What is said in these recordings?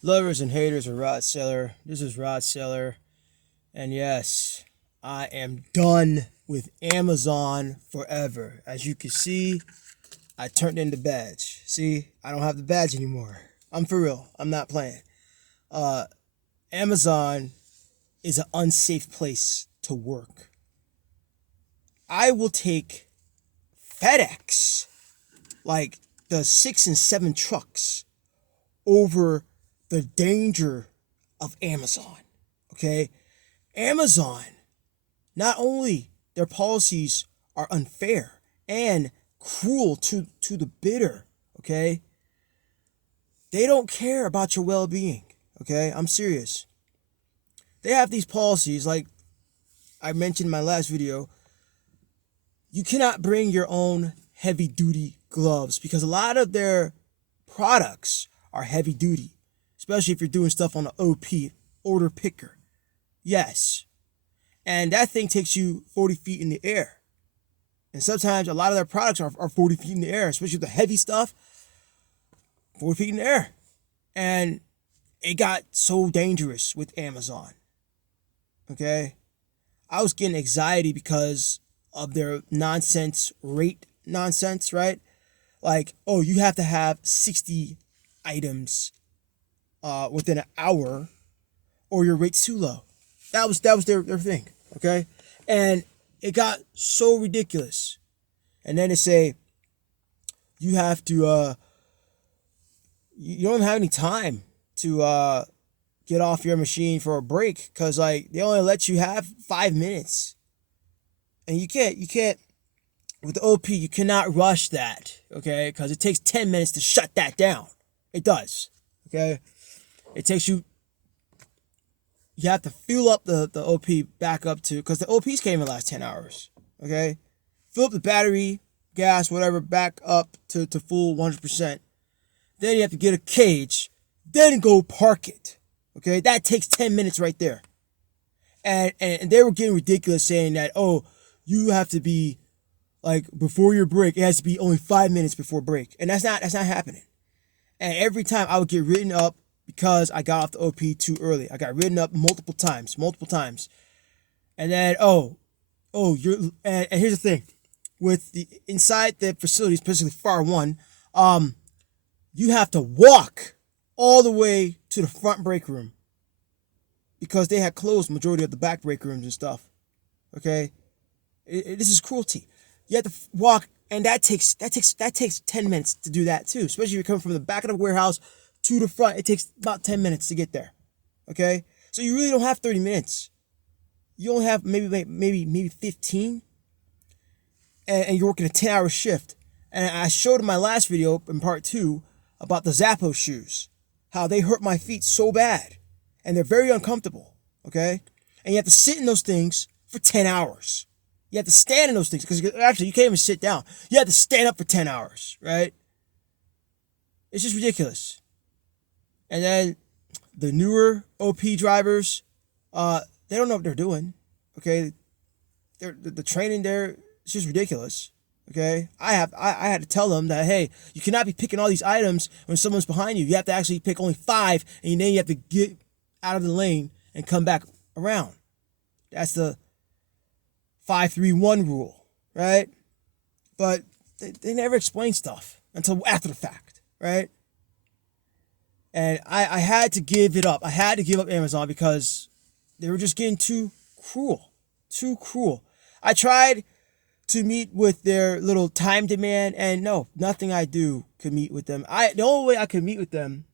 Lovers and haters of Rod Seller. This is Rod Seller. And yes, I am done with Amazon forever. As you can see, I turned in the badge. See, I don't have the badge anymore. I'm for real. I'm not playing. Uh, Amazon is an unsafe place to work. I will take FedEx, like the 6 and 7 trucks, over the danger of Amazon. Okay? Amazon, not only their policies are unfair and cruel to the bidder, okay? They don't care about your well-being, okay? I'm serious. They have these policies like I mentioned in my last video. You cannot bring your own heavy-duty gloves because a lot of their products are heavy-duty, especially if you're doing stuff on the OP, order picker. Yes. And that thing takes you 40 feet in the air. And sometimes a lot of their products are 40 feet in the air, especially the heavy stuff, 40 feet in the air. And it got so dangerous with Amazon. Okay? I was getting anxiety because of their nonsense rate nonsense, right? Like, oh, you have to have 60 items within an hour or your rate's too low. That was their thing, okay? And it got so ridiculous. And then they say you have to you don't have any time to get off your machine for a break because like they only let you have 5 minutes. And you can't with the OP you cannot rush that, okay? Because it takes 10 minutes to shut that down. It does. Okay? It takes you have to fuel up the OP back up to, because the OPs can't even last 10 hours. Okay? Fill up the battery, gas, whatever, back up to full 100%. Then you have to get a cage, then go park it. Okay? That takes 10 minutes right there. And they were getting ridiculous saying that, oh, you have to be, like, before your break, it has to be only 5 minutes before break. And that's not happening. And every time I would get written up because I got off the OP too early. I got written up multiple times. And then, and here's the thing. With the inside the facility, especially FAR 1, you have to walk all the way to the front break room because they had closed majority of the back break rooms and stuff. Okay? This is cruelty. You have to walk, and that takes 10 minutes to do that too, especially if you're coming from the back of the warehouse to the front. It takes about 10 minutes to get there. Okay? So you really don't have 30 minutes. You only have maybe 15. And you're working a 10-hour shift. And I showed in my last video in part 2 about the Zappos shoes. How they hurt my feet so bad. And they're very uncomfortable. Okay? And you have to sit in those things for 10 hours. You have to stand in those things. Because actually, you can't even sit down. You have to stand up for 10 hours. Right? It's just ridiculous. And then the newer OP drivers, they don't know what they're doing. Okay? The training there is just ridiculous. Okay? I had to tell them that, hey, you cannot be picking all these items when someone's behind you. You have to actually pick only 5, and then you have to get out of the lane and come back around. That's the 5-3-1 rule, right? But they never explain stuff until after the fact, right? And I had to give it up. I had to give up Amazon because they were just getting too cruel. Too cruel. I tried to meet with their little time demand, and no, nothing I do could meet with them. The only way I could meet with them,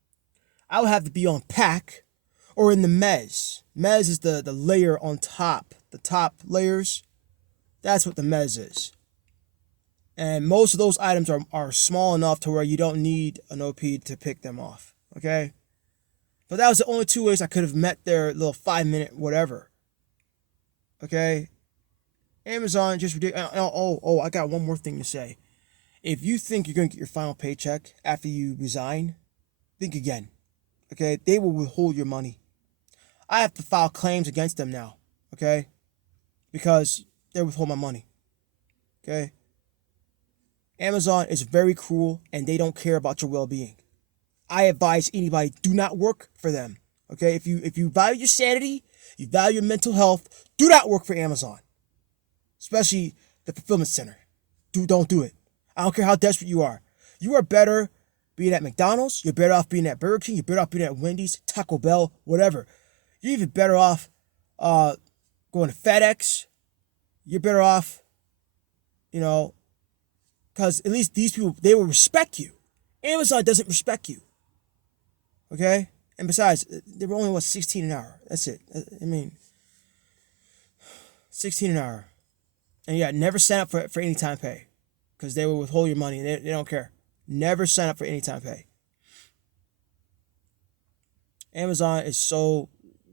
I would have to be on pack or in the mez. Mez is the layer on top, the top layers. That's what the mez is. And most of those items are small enough to where you don't need an OP to pick them off. Okay? But that was the only 2 ways I could have met their little 5-minute whatever. Okay? Amazon just ridiculous. I got one more thing to say. If you think you're going to get your final paycheck after you resign, think again. Okay? They will withhold your money. I have to file claims against them now. Okay? Because they withhold my money. Okay? Amazon is very cruel and they don't care about your well-being. I advise anybody, do not work for them. Okay, if you value your sanity, you value your mental health, do not work for Amazon, especially the fulfillment center. Don't do it. I don't care how desperate you are. You are better being at McDonald's. You're better off being at Burger King. You're better off being at Wendy's, Taco Bell, whatever. You're even better off going to FedEx. You're better off, because at least these people, they will respect you. Amazon doesn't respect you. Okay? And besides, they were only, 16 an hour. That's it. I mean, 16 an hour. And yeah, never sign up for anytime pay, because they will withhold your money and they don't care. Never sign up for anytime pay. Amazon is so,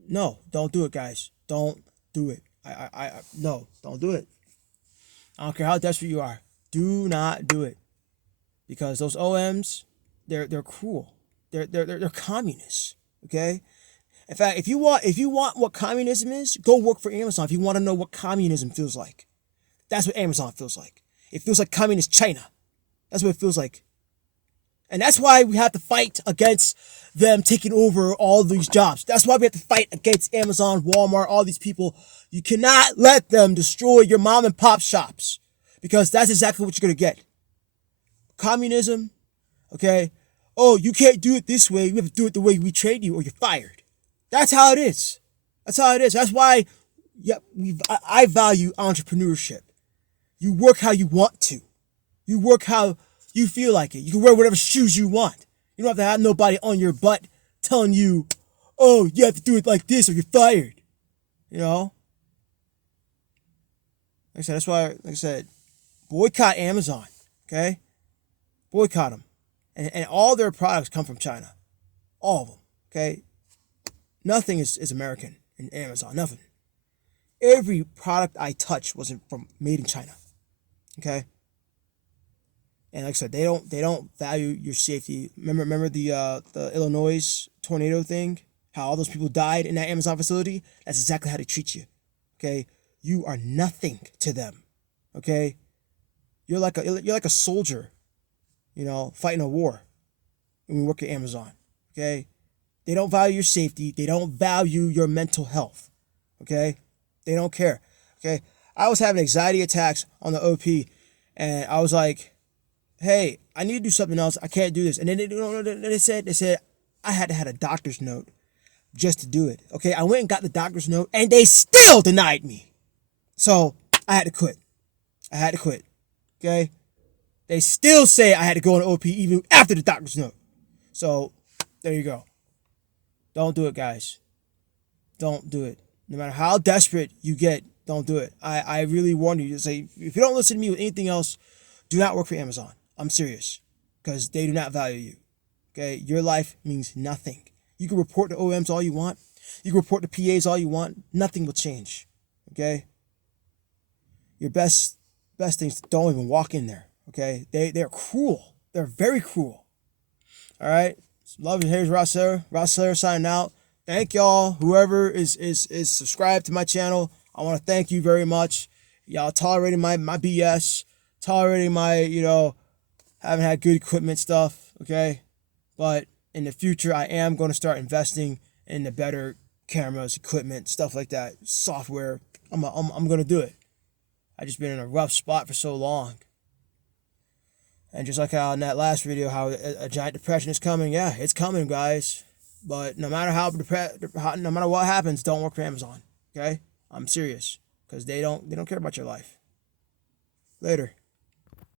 no, don't do it, guys. Don't do it. No, don't do it. I don't care how desperate you are. Do not do it, because those OMs, they're cruel. They're communists. Okay. In fact, if you want what communism is, go work for Amazon. If you want to know what communism feels like, that's what Amazon feels like. It feels like communist China. That's what it feels like. And that's why we have to fight against them taking over all these jobs. That's why we have to fight against Amazon, Walmart, all these people. You cannot let them destroy your mom and pop shops, because that's exactly what you're going to get. Communism, okay? Oh, you can't do it this way. You have to do it the way we train you or you're fired. That's how it is. That's how it is. That's why I value entrepreneurship. You work how you want to. You work how you feel like it. You can wear whatever shoes you want. You don't have to have nobody on your butt telling you, oh, you have to do it like this or you're fired. Like I said, that's why, boycott Amazon, okay? Boycott them. And all their products come from China. All of them, okay? Nothing is American in Amazon, nothing. Every product I touch wasn't made in China, okay? And like I said, they don't value your safety. Remember the Illinois tornado thing? How all those people died in that Amazon facility? That's exactly how they treat you, okay? You are nothing to them, okay? You're like a soldier, fighting a war when we work at Amazon, okay? They don't value your safety. They don't value your mental health, okay? They don't care, okay? I was having anxiety attacks on the OP, and I was like, hey, I need to do something else. I can't do this. And then they said I had to have a doctor's note just to do it, okay? I went and got the doctor's note, and they still denied me. So I had to quit. Okay? They still say I had to go on OP even after the doctor's note. So there you go. Don't do it, guys. Don't do it. No matter how desperate you get, don't do it. I really warn you. Say, if you don't listen to me with anything else, do not work for Amazon. I'm serious. Because they do not value you. Okay? Your life means nothing. You can report the OMs all you want. You can report the PAs all you want. Nothing will change. Okay? Your best things, don't even walk in there. Okay? They're cruel. They're very cruel. All right? Love you. Here's Ross Saylor signing out. Thank y'all. Whoever is subscribed to my channel, I want to thank you very much. Y'all tolerating my BS, tolerating my, haven't had good equipment stuff, okay? But in the future, I am going to start investing in the better cameras, equipment, stuff like that, software. I'm going to do it. I just been in a rough spot for so long. And just like how in that last video, how a giant depression is coming. Yeah, it's coming, guys. But no matter no matter what happens, don't work for Amazon. Okay? I'm serious. Because they don't care about your life. Later.